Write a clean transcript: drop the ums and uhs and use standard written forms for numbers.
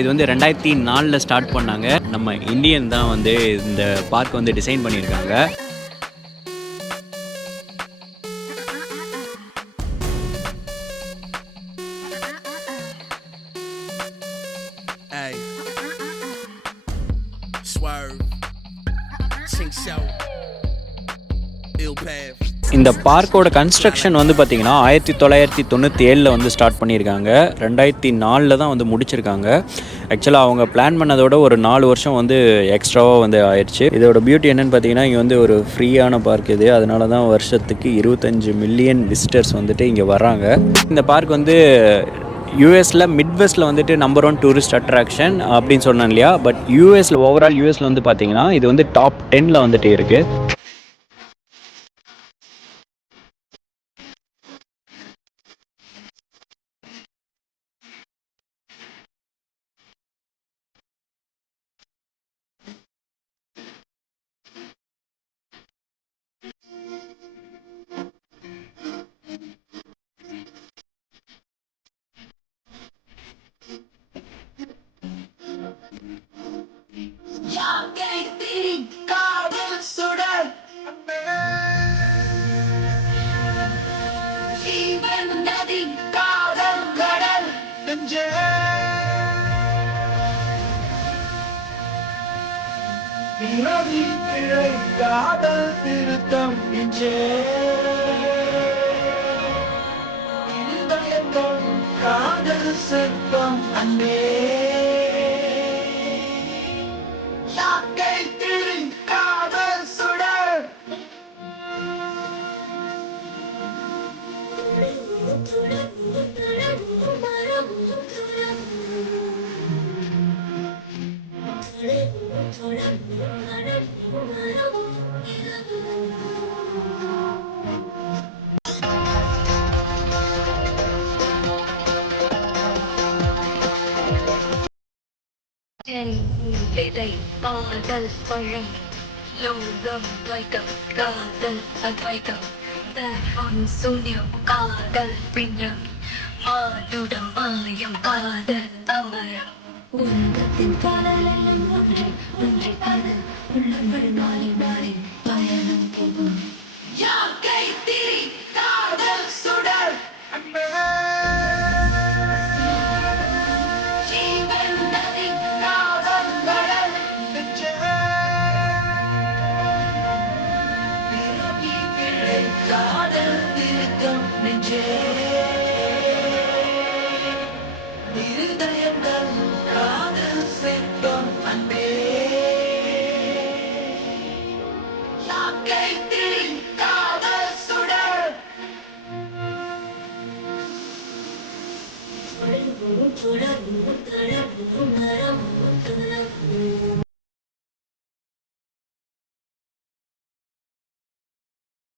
இது வந்து 2004 ஸ்டார்ட் பண்ணாங்க. நம்ம இந்தியன் தான் வந்து இந்த பார்க் வந்து டிசைன் பண்ணியிருக்காங்க. இந்த பார்க்கோட கன்ஸ்ட்ரக்ஷன் வந்து பார்த்திங்கன்னா 1997 வந்து ஸ்டார்ட் பண்ணியிருக்காங்க. 2004 தான் வந்து முடிச்சிருக்காங்க. ஆக்சுவலாக அவங்க பிளான் பண்ணதோட ஒரு 4 வருஷம் வந்து எக்ஸ்ட்ராவாக வந்து ஆயிடுச்சு. இதோட பியூட்டி என்னென்னு பார்த்தீங்கன்னா, இங்கே வந்து ஒரு ஃப்ரீயான பார்க் இது. அதனால தான் வருஷத்துக்கு 25 மில்லியன் விசிட்டர்ஸ் வந்துட்டு இங்கே வராங்க. இந்த பார்க் வந்து யூஎஸில் மிட்வெஸ்ட்டில் வந்துட்டு நம்பர் 1 டூரிஸ்ட் அட்ராக்ஷன் அப்படின்னு சொன்னேன் இல்லையா. பட் யூஎஸில் ஓவரால் யூஎஸில் வந்து பார்த்திங்கன்னா இது வந்து டாப் 10ல் வந்துட்டு இருக்குது. காதல் திருத்தம் காதல் சிற்பம் அன்பே காதல் சுடர் விதை காதல் பழம் லோகம் வைக்கம் காதல் அத்வைக்கம் சூன்யம் காதல் பின்னம் மானுடம் மாயம் காதல் அமரம் உலகத்தின் காதலெல்லாம் ஒன்றை ஒன்றை காதல் உள்ளங்கள் மாறி மாறி பயணம் போகும் யாக்கை திரி காதல் சுடர் காதல் திருத்தம் நெஞ்சே இருதயங்கள் காதல் சிற்பம் அன்பே யாக்கை திரி காதல் சுடர் சுடர் சுடர்